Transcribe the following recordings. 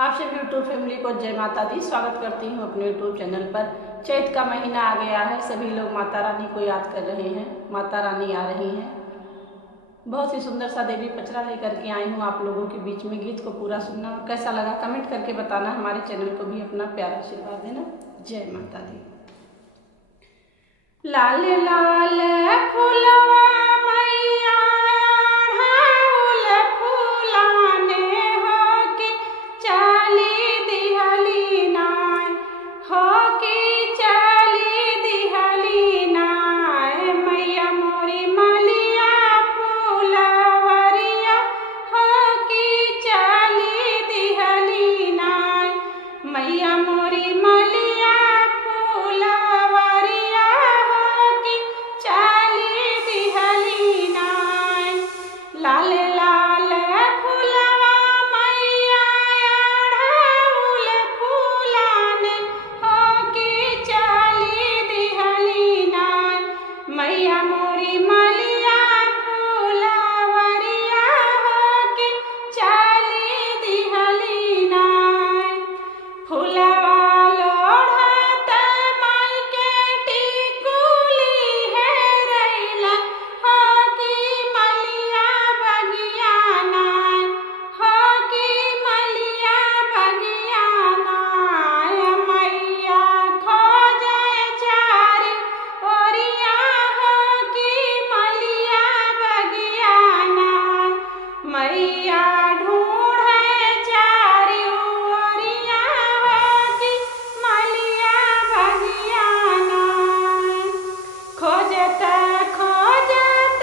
आप सभी YouTube family को जय माता दी। स्वागत करती हूँ अपने यूट्यूब चैनल पर। चैत का महीना आ गया है, सभी लोग माता रानी को याद कर रहे हैं। माता रानी आ रही हैं। बहुत ही सुंदर सा देवी पचरा लेकर के आई हूँ आप लोगों के बीच में। गीत को पूरा सुनना और कैसा लगा कमेंट करके बताना। हमारे चैनल को भी अपना प्यारा आशीर्वाद देना। जय माता दी। लाल लाल फुलवा मैया ढाउल फुलाने हो के चाली दिहली नाय, हो के चाली दिहली नाय। मैया मोरी मलिया फुलवरिया हो के चाली दिहली नाय। मैया मोरी मलिया फुलवरिया लाल लाल फुलवा मैया ढाउल फुलाने हो के चाली दिहली नाय। मैया मोरी मलिया फुलवरिया हो के चाली दिहली नाय। फुलवा लोढ़त माई के टिकुली है रैला हो की मलिया बगिया नाय, हो की मलिया बगिया नाय। मैया खोजे चारी ओरिया हो की मलिया बगिया नाय। मैया ढूंढे चारी ओरिया हो की मलिया बगिया नाय। खोजत खोजत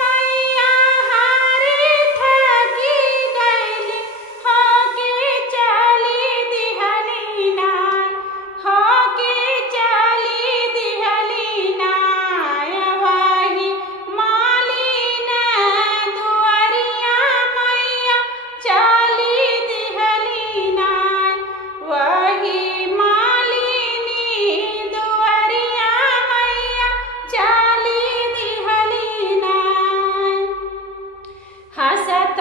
मैया हारी थकी गईली हो के चाली दिहली नाय, हो के चाली दिहली नाय। वही मालिन दुआरिया मैया चाली दिहली नाय, वही मालिनी दुआरिया मैया चाली दिहली नाय। हंसत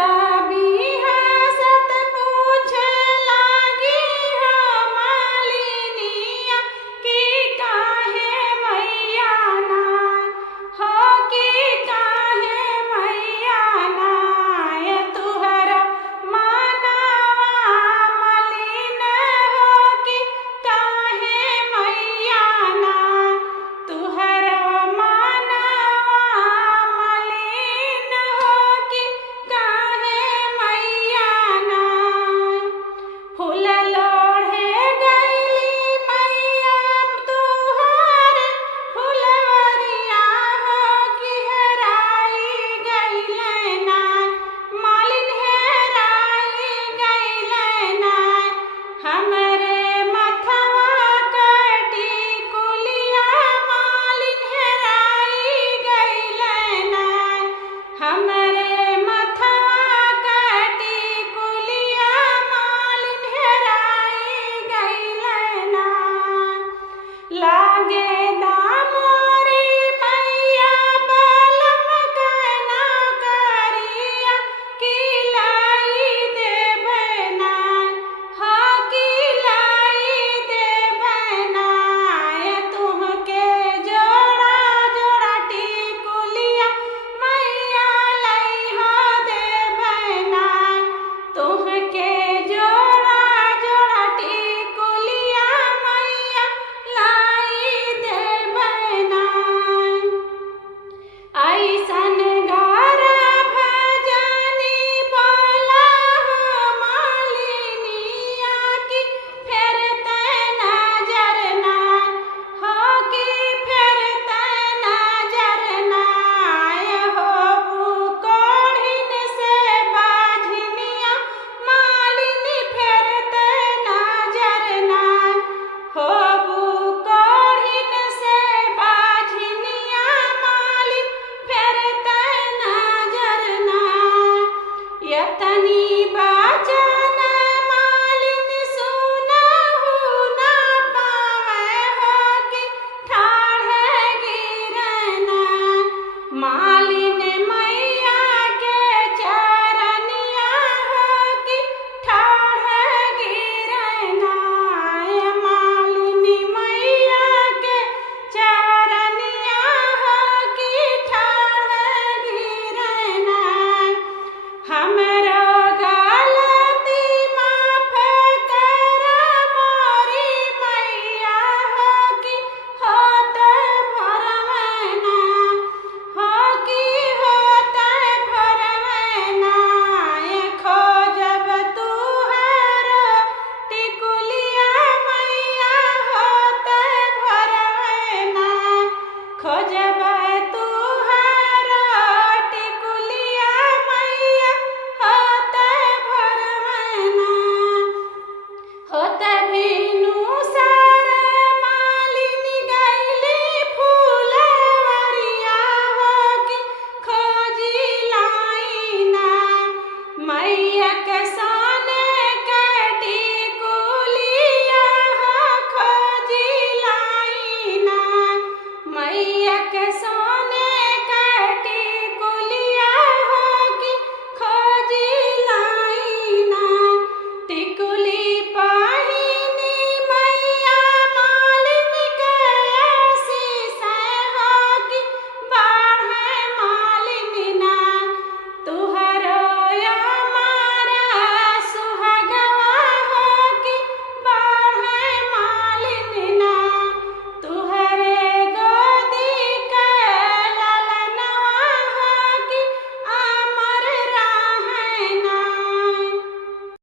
भी हंसत पूछे लागी हो मालिनिया कि काहे मैया नाय, हो कि काहे मैया नाय। तुहर मानवा मलिन हो कि काहे मैया नाय, तुहर मानवा मलिन हो कि काहे मैया नाय। फूल लोढ़े गईली मैया तुहर फुलवरिया हो कि हेराई गईले नाय, मालिन हेराई गईले नाय। हमरे मथवा कटी कुलिया मालिन हेराई गईले नाय, हमरे मथवा कटी कुलिया मालिन हेराई गईले नाय। लागे दामोरी मैया बलम कना करिया कि लाई देबै नाय, हो कि लाई देबै नाय। तुहके जोड़ा जोड़ा टिकुलिया मैया लई हो देबै नाय, तुहके